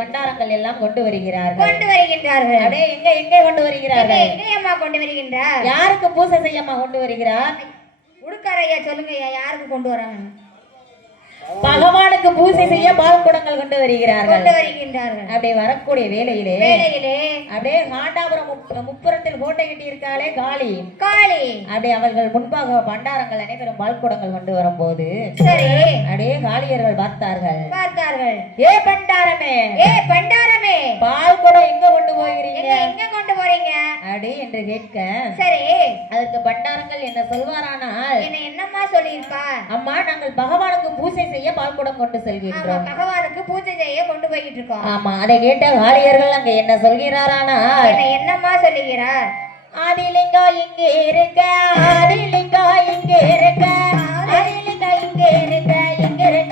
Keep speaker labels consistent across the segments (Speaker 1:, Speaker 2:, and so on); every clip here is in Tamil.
Speaker 1: பண்டாரங்கள் எல்லாம் கொண்டு வருகிறார்கள்.
Speaker 2: கொண்டு வருகின்றார்கள்.
Speaker 1: அப்படியே எங்க எங்க கொண்டு வருகிறார்கள்.
Speaker 2: எங்கேயம்மா கொண்டு வருகின்றார்.
Speaker 1: யாருக்கு பூசை செய்யம்மா கொண்டு வருகிறார்?
Speaker 2: உடுக்காரையா சொல்லுங்க யாருக்கு கொண்டு வராங்க
Speaker 1: பகவானுக்கு பூசை செய்ய பால்குடங்கள் கொண்டு வருகிறார்கள்.
Speaker 2: கொண்டு வருகின்றார்கள்.
Speaker 1: அப்படியே வரக்கூடிய வேளையிலே
Speaker 2: வேலையிலே
Speaker 1: அப்படியே மாண்டாபுரம் முப்- முப்புறத்தில் கோட்டை கட்டி இருக்காளே காளி.
Speaker 2: காளி.
Speaker 1: அப்படியே அவர்கள் முன்பாக பண்டாரங்கள் அனைவரும் பால்குடங்கள் கொண்டு வரும்போது
Speaker 2: சரி.
Speaker 1: அப்படியே காளியர்கள் பார்த்தார்கள்.
Speaker 2: பார்த்தார்கள்.
Speaker 1: ஏ பண்டாரமே.
Speaker 2: ஏ பண்டாரமே.
Speaker 1: பால்குடம் எங்க கொண்டு போகிறீங்க?
Speaker 2: எங்க கொண்டு போறீங்க?
Speaker 1: அப்படி என்று கேட்க
Speaker 2: சரி.
Speaker 1: அதற்கு பண்டாரங்கள் என்ன சொல்வாரானால்
Speaker 2: என்ன என்னம்மா சொல்லியிருப்பா
Speaker 1: அம்மா நாங்கள் பகவானுக்கு பூசை செய்ய பால்குடம் கொண்டு செல்கின்றோம்.
Speaker 2: பகவானுக்கு பூஜை செய்ய கொண்டு போய்கிட்டு இருக்கோம்
Speaker 1: ஆமா அதை கேட்ட காளியர்கள் அங்க என்ன சொல்கிறாரானால்
Speaker 2: என்ன என்னம்மா சொல்லுகிறார்?
Speaker 1: ஆதிலிங்கா இங்க இருக்க ஆதிலிங்கா இங்க இருக்க ஆதிலிங்கா இங்க இருக்க இங்க இருக்க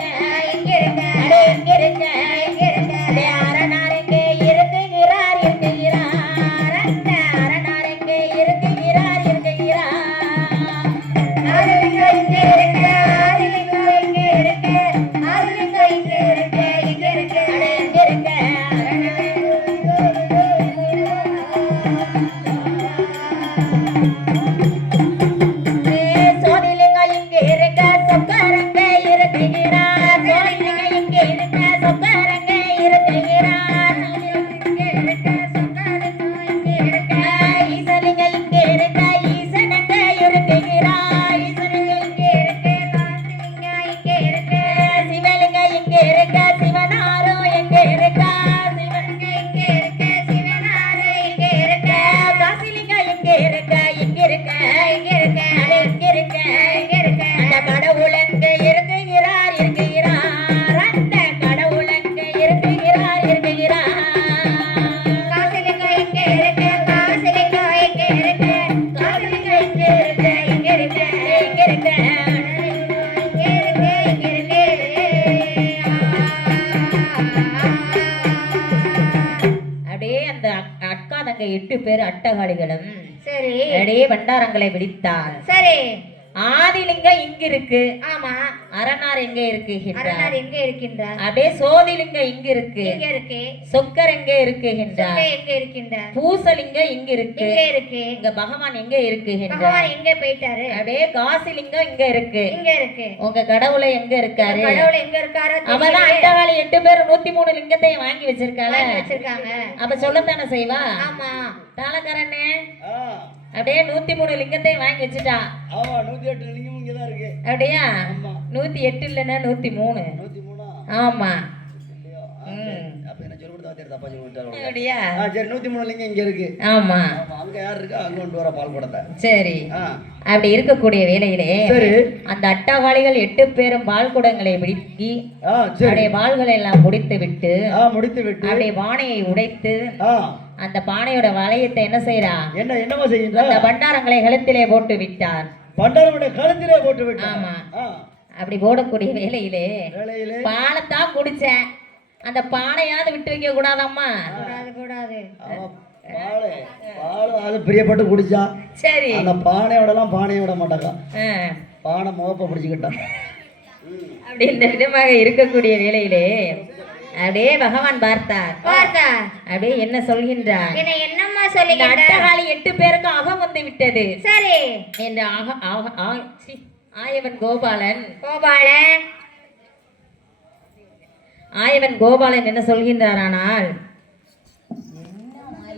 Speaker 1: தங்க எட்டு பேர் அட்டகாளிகளும்
Speaker 2: சரி.
Speaker 1: அப்படியே பண்டாரங்களை விடித்தார்
Speaker 2: சரி.
Speaker 1: ஆதிலிங்க இங்க இருக்கு அரணார் எங்க இருக்குகின்றார்?
Speaker 2: அரணார் எங்க இருக்கின்றார்?
Speaker 1: அப்படியே சோதிலிங்க இங்க இருக்கு.
Speaker 2: இங்க இருக்கு?
Speaker 1: சொக்கர் எங்க இருக்குகின்றார்?
Speaker 2: எங்க இருக்கின்றார்?
Speaker 1: பூசலிங்க இங்க இருக்கு.
Speaker 2: இங்க இருக்கு?
Speaker 1: இங்க பகவான் எங்க இருக்குகின்றார்?
Speaker 2: பகவான் எங்க போயிட்டாரு?
Speaker 1: அப்படியே காசிலிங்கம் இங்க இருக்கு.
Speaker 2: இங்க இருக்கு.
Speaker 1: உங்க கடவுளை எங்க இருக்காரு?
Speaker 2: கடவுள் எங்க இருக்காரோ
Speaker 1: அவதான். அட்டகாளி எட்டு பேர் நூத்தி மூணு லிங்கத்தையும் வாங்கி வச்சிருக்காள
Speaker 2: வாங்கி வச்சிருக்காங்க.
Speaker 1: அப்ப சொல்லத்தானே செய்வா?
Speaker 2: ஆமா.
Speaker 1: தாளக்காரண்ணே அப்படியே நூத்தி மூணு லிங்கத்தையும் வாங்கி வச்சுட்டா
Speaker 3: ஆமா நூத்தி எட்டு லிங்கமும் இங்கதான் இருக்கு.
Speaker 1: அப்படியா?
Speaker 3: ஆமா.
Speaker 1: நூத்தி எட்டு இல்லைன்னா நூத்தி மூணு.
Speaker 3: நூத்தி மூணா?
Speaker 1: ஆமா.
Speaker 3: இல்லையோ? ஆ, சரி. விட்டாரு
Speaker 1: அப்படி இருக்கக்கூடிய வேளையிலே
Speaker 3: சரி.
Speaker 1: அந்த அட்டகாளிகள் எட்டு பேரும் பால் குடங்களை
Speaker 3: சரி.
Speaker 1: அப்படியே பால்களை எல்லாம் முடித்து விட்டு
Speaker 3: முடித்து விட்டு
Speaker 1: அப்படியே பானையை உடைத்து அந்த பானையோட வளையத்தை என்ன செய்றா
Speaker 3: என்ன என்னமா
Speaker 1: அந்த பண்டாரங்களை கழுத்திலே போட்டு விட்டார்.
Speaker 3: பண்டாரமுடைய கழுத்திலே போட்டு விட்டான்
Speaker 1: ஆமா.
Speaker 3: ஆ
Speaker 1: அப்படி போடக்கூடிய வேளையிலே
Speaker 3: வேலையிலே?
Speaker 1: பாலைத்தான் குடிச்சேன். அந்த பானையாவது விட்டு வைக்க கூடாதாம்மா?
Speaker 2: கூடாது கூடாது.
Speaker 3: அவன் பாலு பாலு அது பிரியப்பட்டு குடிச்சா
Speaker 1: சரி.
Speaker 3: அந்த பானையோட எல்லாம் பானையை விட மாட்டாக்கா
Speaker 1: ஆ.
Speaker 3: பானை முகப்ப பிடிச்சுக்கிட்டான்
Speaker 1: அப்படி இந்த விதமாக இருக்கக்கூடிய வேளையிலே அப்படியே பகவான் பார்த்தார்.
Speaker 2: பார்த்தா
Speaker 1: அப்படியே என்ன சொல்கின்றார்?
Speaker 2: என்ன என்னம்மா சொல்லிக்கிட்ட
Speaker 1: அட்டகாளி எட்டு பேருக்கு அகம் வந்து விட்டது.
Speaker 2: சரி.
Speaker 1: என்று ஆக ஆக- ஆ- சீ, ஆயவன் கோபாலன்.
Speaker 2: கோபாலன்.
Speaker 1: ஆயவன் கோபாலன் என்ன சொல்கின்றாரானால்